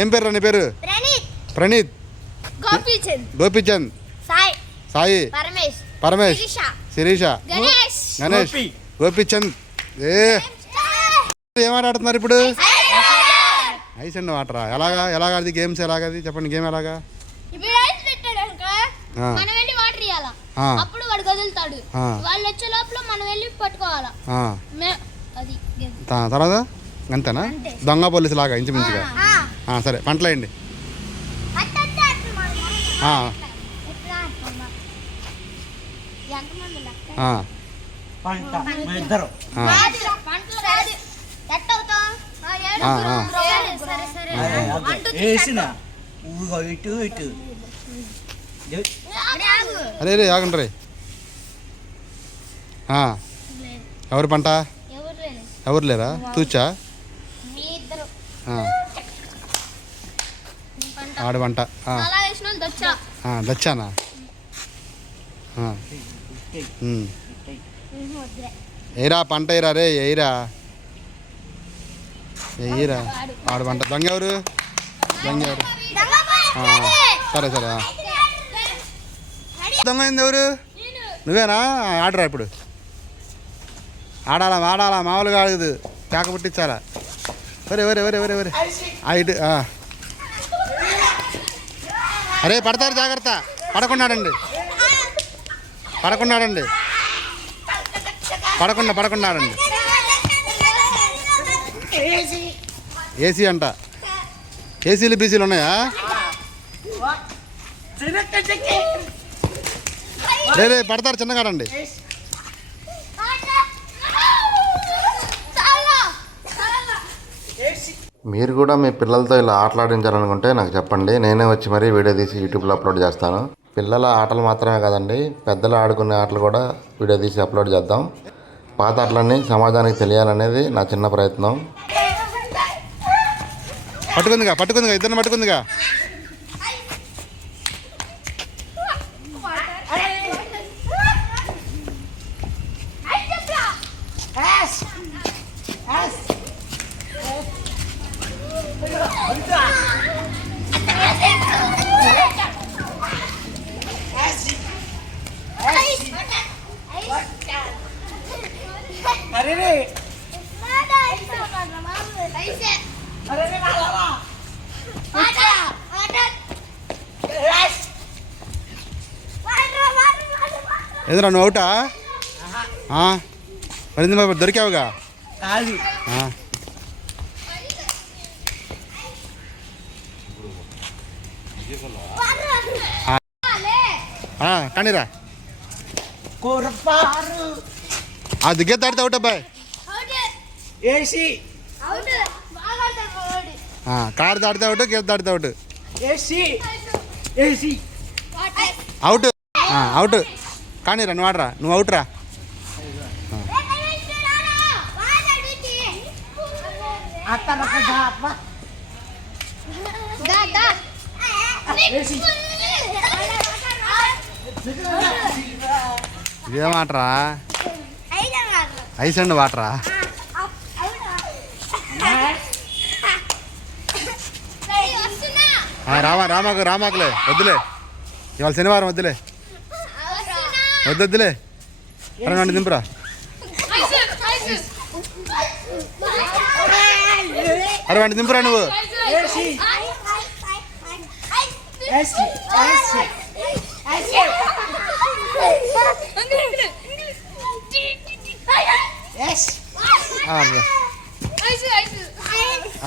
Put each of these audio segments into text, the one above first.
ఏం పేరు నీ పేరు? ప్రణీత్. గోపీచంద్. సాయి. పరమేష్. శిరీష. గణేష్. గోపీచంద్. ఏం ఆట ఆడుతున్నారు ఇప్పుడు? ఐస్ అండ్ వాటరా? ఎలాగా అది గేమ్స్ ఎలాగది చెప్పండి. గేమ్ ఎలాగా? అప్పుడు వాడు కదులుతాడు, వాళ్ళు వచ్చే లోపల మనం వెళ్ళి పట్టుకోవాలా. తర్వాత అంతేనా? దొంగ పోలీసు లాగా ఇంచుమించుగా. సరే పంటలేయండి. అరే రే ఆగండి రే. ఎవరి పంట? ఎవరు లేరా? తూచా ఆడు పంట. దచ్చానా? ఎయిరా పంట ఎయిరా రే. ఎయిరా ఆడు పంట. దొంగ ఎవరు? సరే సరే. దొంగ అయింది ఎవరు? నువ్వేనా? ఆడరా ఇప్పుడు. ఆడాలా మామూలుగా ఆడదు. కేక పుట్టించాలా? వరే ఇటు. అరే పడతారు, జాగ్రత్త. పడకుండా ఆడండి. ఏసీ అంట. ఏసీలు బీసీలు ఉన్నాయా? రే పడతారు, చిన్నగా ఆడండి. మీరు కూడా మీ పిల్లలతో ఇలా ఆటలాడించాలనుకుంటే నాకు చెప్పండి. నేనే వచ్చి మరీ వీడియో తీసి యూట్యూబ్లో అప్లోడ్ చేస్తాను. పిల్లల ఆటలు మాత్రమే కాదండి, పెద్దలు ఆడుకునే ఆటలు కూడా వీడియో తీసి అప్లోడ్ చేద్దాం. పాత ఆటలన్నీ సమాజానికి తెలియాలనేది నా చిన్న ప్రయత్నం. పట్టుకుందిగా ఇద్దరిని పట్టుకుందిగా. ఎదురా నువ్వు అవుటా? మరి దొరికావుగా. కానీరా. గీత దాడితే అవుట్ అబ్బాయి. కారు దాడితే అవుట్, గీత దాడితే అవుట్. అవుట్ కానీరా. నువ్వు ఆడరా. నువ్వు అవుట్ రా. ఇదేమాటరా? Ice and వాటరా? రామాకులే వద్దులే. ఇవాళ శనివారం వద్దులే. అరే నన్ను దింపురా. అరే వాడిని దింపురా నువ్వు.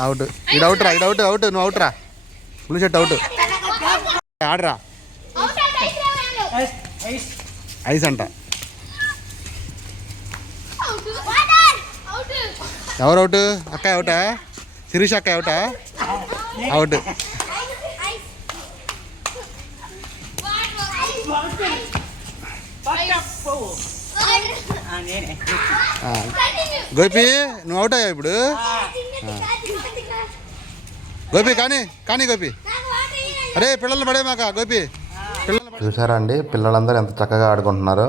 అవుట్. ఇది అవుట్ రా. నువ్వు అవుట్ రా. Blue shirt out. ఆడరా. ఐస్ అంట. ఎవరు అవుట్? అక్క అవుటా? శిరీష అక్క అవుటా? అవుట్. గోపి నువ్వు అవుట్ అయ్యా ఇప్పుడు. గోపి కానీ గోపి. అరే పిల్లల్ని పడే మాక గోపి. చూసారా అండి పిల్లలందరూ ఎంత చక్కగా ఆడుకుంటున్నారో.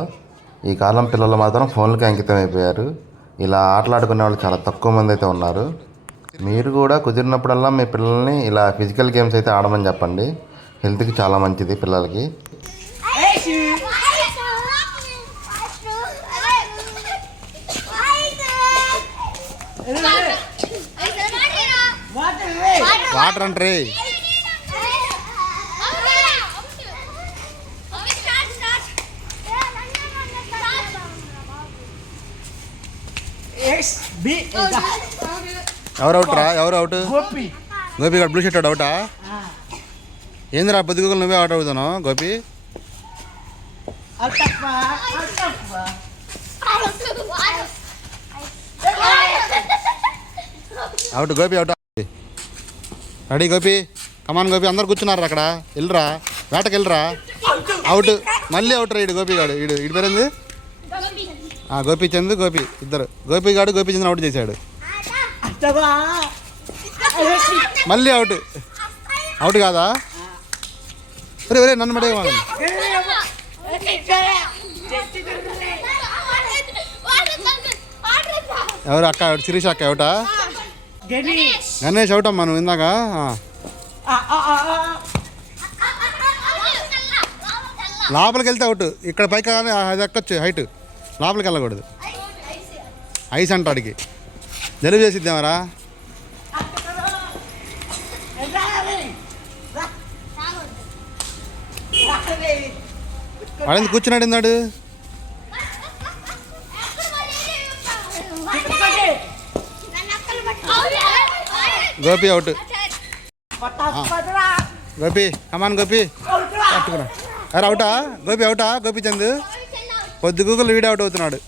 ఈ కాలం పిల్లలు మాత్రం ఫోన్లకి అంకితం అయిపోయారు. ఇలా ఆటలాడుకునే వాళ్ళు చాలా తక్కువ మంది అయితే ఉన్నారు. మీరు కూడా కుదిరినప్పుడల్లా మీ పిల్లల్ని ఇలా ఫిజికల్ గేమ్స్ అయితే ఆడమని చెప్పండి. హెల్త్కి చాలా మంచిది పిల్లలకి. వాటర్ అంటారే. ఎవరు అవుట్ రా? ఎవరు అవుట్? గోపి గారు బ్లూ షర్ట్ అవుటా? ఏందిరా పొద్దుగులు నువ్వే అవుట్ అవుతాను Gopi. Out Gopi out. Ready Gopi, come on Gopi. అందరు కూర్చున్నారు అక్కడ. వెళ్ళరా, వేటకి వెళ్ళరా. అవుట్, మళ్ళీ అవుట్ రా. ఇడు గోపి గాడు. ఇడు పేరుంది గోపీచంద్, గోపి ఇద్దరు. గోపి గాడు గోపీచంద్ అవుట్ చేశాడు. మళ్ళీ అవుట్. అవుట్ కాదా? ఒరే ఒరే నన్ను మడే. ఎవరు అక్క? శిరీష అక్క అవుటా? గణేష్ అవుట్ అమ్మా. నువ్వు ఇందాక లోపలికి వెళ్తే అవుట్. ఇక్కడ పైకి అది ఎక్కొచ్చు హైట్. లోపలికి వెళ్ళకూడదు. ఐస్ అంటాడికి జలుబు చేసిద్దామరా. వాడేందుకు కూర్చున్నాడు ఇందాడు? గోపి అవుట్. గోపి కమాన్ గోపి పట్టుకున్నా. అరే అవుటా గోపి? అవుటా గోపీచంద్? పొద్దు గూగుల్ వీడియో అవుట్ అవుతున్నాడు.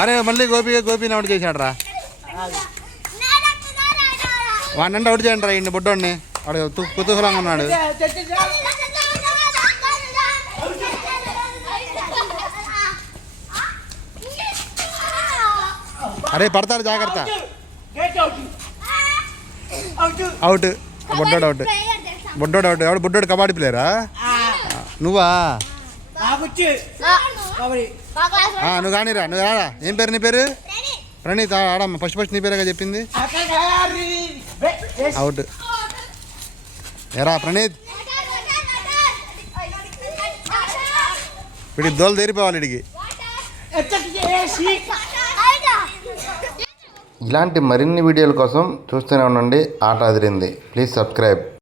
అరే మళ్ళీ గోపిని అవుట్ చేశాడు రా. వాడినంటే అవుట్ చేయండి రా. ఇంటి బుడ్డోడిని. వాడు కుతూహలంగా ఉన్నాడు. అరే పడతారు జాగ్రత్త. అవుట్. బుడ్డోడు అవుట్. బుడ్డోడు అవుట్. ఎవడు బుడ్డోడు? కబడ్డీ ప్లేయరా నువ్వా? నువ్వు కానీరా. నువ్వు రాడా? ఏం పేరు నీ పేరు? ప్రణీత్. ఆడమ్మ ఫస్ట్ నీ పేరేగా చెప్పింది. అవుట్. ఎరా ప్రణీత్, వీడికి దోలు తీరిపోవాలి. వీడికి ఇలాంటి మరిన్ని వీడియోల కోసం చూస్తూనే ఉండండి ఆట అదిరింది. Please subscribe.